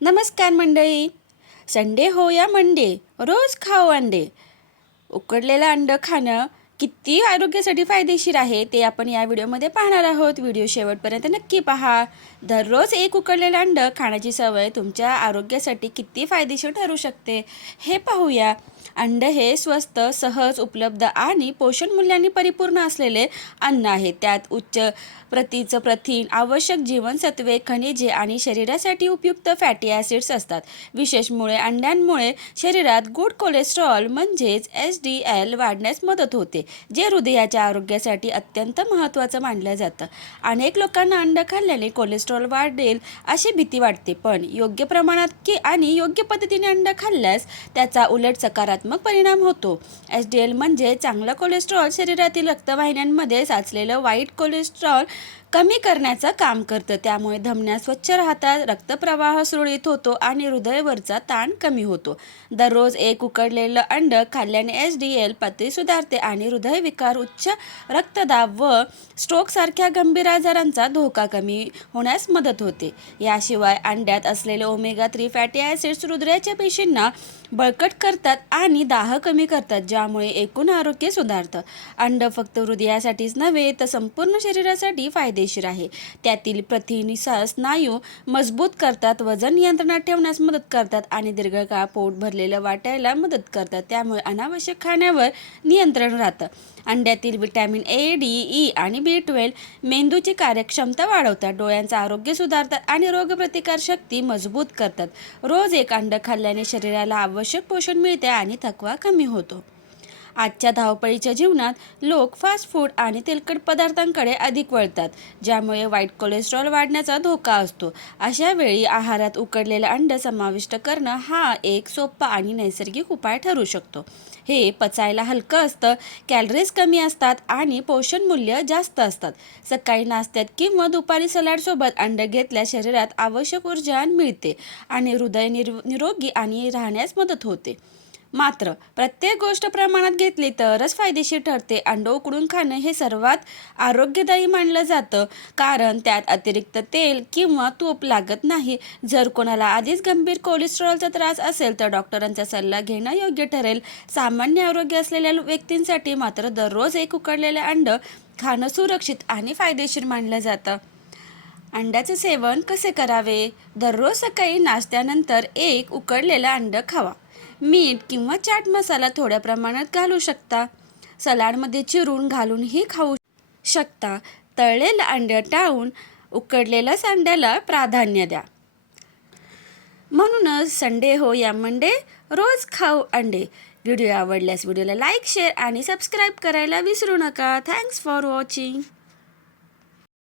नमस्कार मंडळी. संडे हो या मंडे, रोज खाओ अंडे. उकडलेलं अंड खाणं किती आरोग्यासाठी फायदेशीर आहे ते आपण या व्हिडिओमध्ये पाहणार आहोत. व्हिडिओ शेवटपर्यंत नक्की पहा. दररोज एक उकडलेलं अंड खाण्याची सवय तुमच्या आरोग्यासाठी किती फायदेशीर ठरू शकते हे पाहूया. अंड हे स्वस्त, सहज उपलब्ध आणि पोषण मूल्यांनी परिपूर्ण असलेले अन्न आहे. त्यात उच्च प्रतीचं प्रथिन, आवश्यक जीवनसत्वे, खनिजे आणि शरीरासाठी उपयुक्त फॅटी ॲसिड्स असतात. विशेषमुळे अंड्यांमुळे शरीरात गुड कोलेस्ट्रॉल म्हणजेच HDL वाढण्यास मदत होते, जे हृदयाच्या आरोग्यासाठी अत्यंत महत्त्वाचं मानलं जातं. अनेक लोकांना अंड खाल्ल्याने कोलेस्ट्रॉल वाढेल अशी भीती वाटते, पण योग्य प्रमाणात आणि योग्य पद्धतीने अंड खाल्ल्यास त्याचा उलट सकारात्मक परिणाम होतो. HDL म्हणजे चांगलं कोलेस्ट्रॉल शरीरातील रक्तवाहिन्यांमध्ये साचलेलं वाईट कोलेस्ट्रॉल कमी करण्याचं काम करतं. त्यामुळे धमन्या स्वच्छ राहतात, रक्तप्रवाह सुरळीत होतो आणि हृदयावरचा ताण कमी होतो. दररोज एक उकडलेलं अंड खाल्ल्याने HDL पातळी सुधारते आणि हृदयविकार, उच्च रक्तदाब व स्ट्रोकसारख्या गंभीर आजारांचा धोका कमी होण्यास मदत होते. याशिवाय अंड्यात असलेले ओमेगा-3 फॅटी ॲसिड्स हृदयाच्या पेशींना बळकट करतात आणि दाह कमी करतात, ज्यामुळे एकूण आरोग्य सुधारतं. अंड फक्त हृदयासाठीच नव्हे तर संपूर्ण शरीरासाठी फायदेशीर आहे. त्यातील प्रथिने स्नायू मजबूत करतात, वजन नियंत्रणात ठेवण्यास मदत करतात आणि दीर्घकाळ पोट भरलेलं वाटायला मदत करतात. त्यामुळे अनावश्यक खाण्यावर नियंत्रण राहतं. अंड्यातील व्हिटॅमिन A, D, E आणि B12 मेंदूची कार्यक्षमता वाढवतात, डोळ्यांचं आरोग्य सुधारतात आणि रोगप्रतिकारशक्ती मजबूत करतात. रोज एक अंड खाल्ल्याने शरीराला आवश्यक पोषण मिळते आणि थकवा कमी होतो. आजच्या धावपळीच्या जीवनात लोक फास्ट फूड आणि तेलकट पदार्थांकडे अधिक वळतात, ज्यामुळे वाईट कोलेस्ट्रॉल वाढण्याचा धोका असतो. अशा वेळी आहारात उकडलेलं अंड समाविष्ट करणं हा एक सोपा आणि नैसर्गिक उपाय ठरू शकतो. हे पचायला हलकं असतं, कॅलरीज कमी असतात आणि पोषण मूल्य जास्त असतात. सकाळी नाश्त्यात किंवा दुपारी सलाडसोबत अंड घेतल्यास शरीरात आवश्यक ऊर्जा मिळते आणि हृदय निरोगी आणि राहण्यास मदत होते. मात्र प्रत्येक गोष्ट प्रमाणात घेतली तरच फायदेशीर ठरते. अंड उकडून खाणं हे सर्वात आरोग्यदायी मानलं जातं, कारण त्यात अतिरिक्त तेल किंवा तूप लागत नाही. जर कोणाला आधीच गंभीर कोलेस्ट्रॉलचा त्रास असेल तर डॉक्टरांचा सल्ला घेणं योग्य ठरेल. सामान्य आरोग्य असलेल्या व्यक्तींसाठी मात्र दररोज एक उकडलेले अंड खाणं सुरक्षित आणि फायदेशीर मानलं जातं. अंड्याचे सेवन कसे करावे? दररोज सकाळी नाश्त्यानंतर एक उकडलेलं अंड खावा. मीठ किंवा चाट मसाला थोड्या प्रमाणात घालू शकता. सलाडमध्ये चिरून घालूनही खाऊ शकता. तळलेलं अंड टाळून उकडलेल्या अंड्याला प्राधान्य द्या. म्हणूनच संडे हो या मंडे, रोज खाऊ अंडे. व्हिडिओ आवडल्यास व्हिडिओला लाईक, शेअर आणि सबस्क्राईब करायला विसरू नका. Thanks for watching.